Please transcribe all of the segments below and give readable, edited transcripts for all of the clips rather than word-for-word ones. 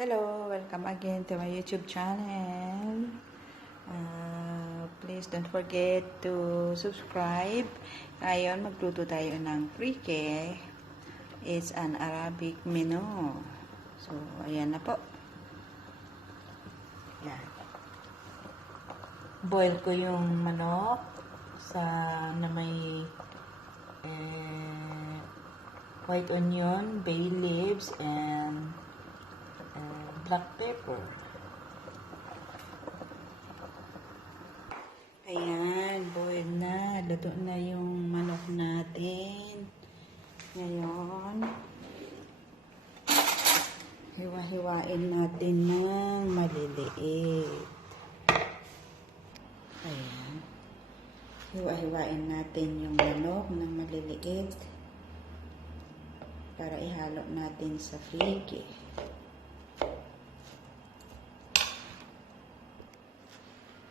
Hello, welcome again to my YouTube channel. Please don't forget to subscribe. Ngayon, magluto tayo ng frike. It's an Arabic menu. So, ayan na po. Yan. Boil ko yung manok na may white onion, bay leaves, and black pepper. Ayan, boil na. Luto na yung manok natin. Ngayon, hiwa-hiwain natin ng maliliit. Ayan. Hiwa-hiwain natin yung manok ng maliliit para ihalo natin sa frike.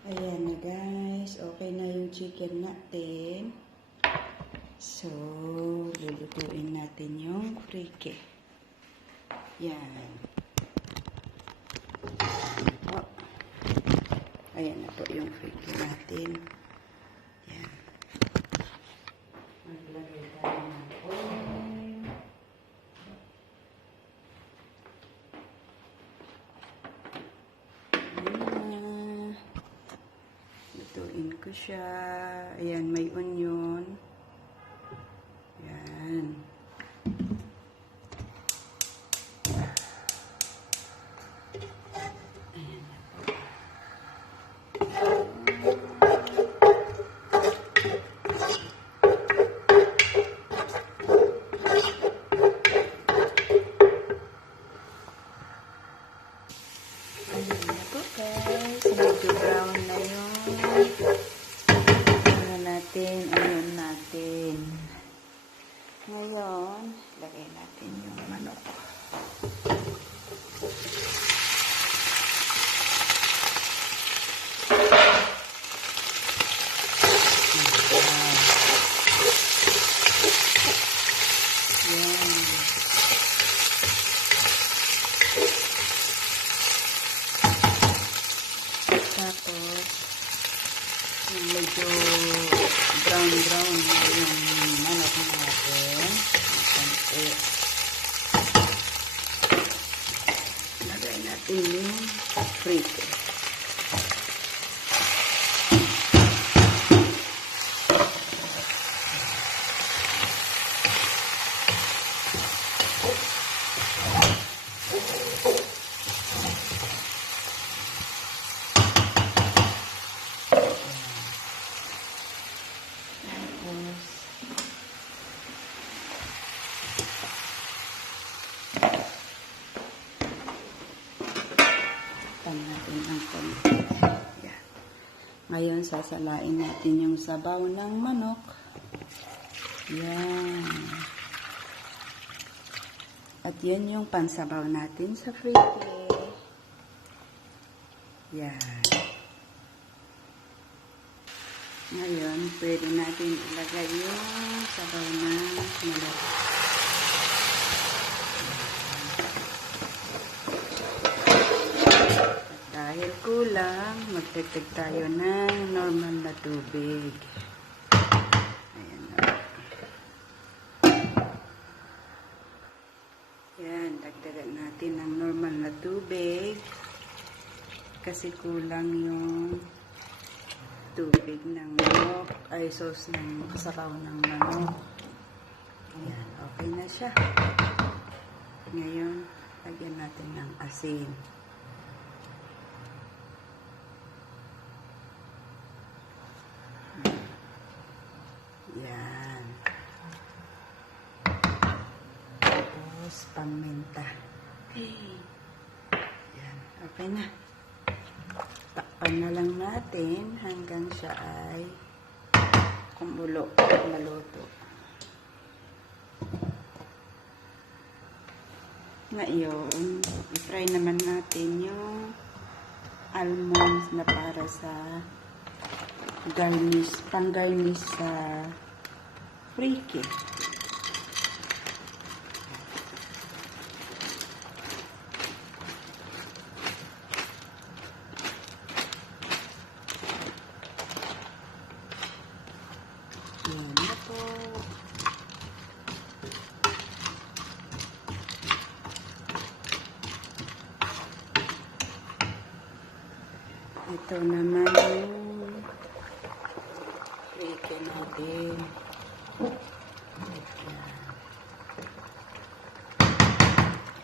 Ayan na guys, okay na yung chicken natin. So, lulutuin natin yung frike. Yan. Oh. Ayan na po yung frike natin. Yan. Maglagay tayo ng oil. Lutuin ko siya. Ayan, may onion. Ayan. Ayan na po. Ayan na po guys. Medyo brown na yung onion natin. Ngayon, lagay natin yung manok. Yan. Tapos, yung medyo brown na yung manok natin. Lagay natin yung frite. Natin ang konti. Yan. Ngayon, sasalain natin yung sabaw ng manok. Yan. At yan yung pansabaw natin sa frite. Yan. Ngayon, pwede natin ilagay yung sabaw ng manok. Dahil kulang, magdagdag tayo ng normal na tubig. Ayan na. Ayan, dagdagan natin ng normal na tubig. Kasi kulang yung tubig ng manok, ay sauce ng sabaw ng manok. Ayan, okay na siya. Ngayon, lagyan natin ng asin. Yan. Tapos, paminta. Yan. Okay na. Takpan na lang natin hanggang siya ay kumulo at maluto. Ngayon, i-fry naman natin yung almonds na para sa garnish, pang-garnish sa frike. Ito naman yung chicken natin.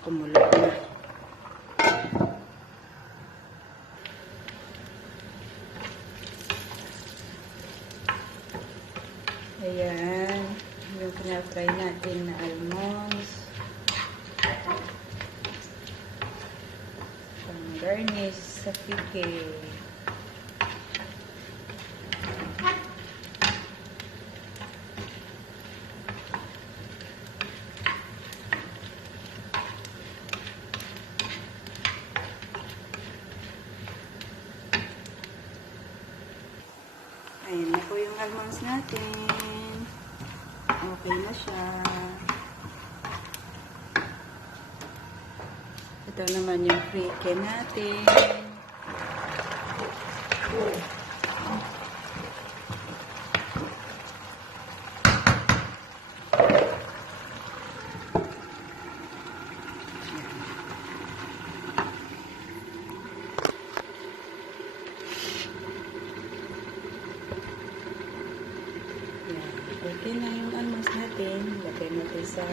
Kumulo na. Ayan. Yung pinafry natin na almonds. Pang-garnish sa pike. Ayan na po yung almonds natin. Okay na siya. Ito naman yung frike natin. Okay na yung almonds natin. Lagay natin sa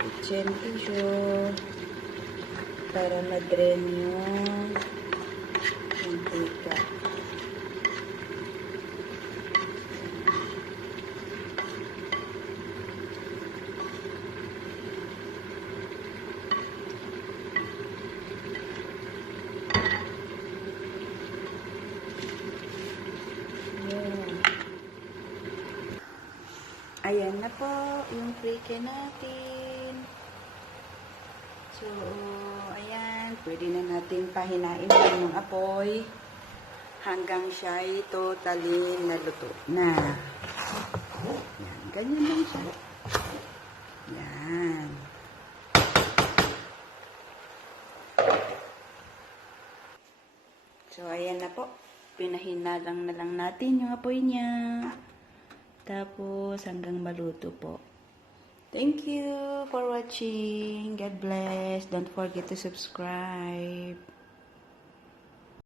kitchen tissue para ma-drain yung mantika. Ayan na po yung frike natin. So, ayan. Pwede na natin pahinain lang yung apoy hanggang siya ay totally naluto na. Ayan. Ganyan lang siya. Ayan. So, ayan na po. Pinahina lang na lang natin yung apoy niya. Tapos, hanggang maluto po. Thank you for watching. God bless. Don't forget to subscribe.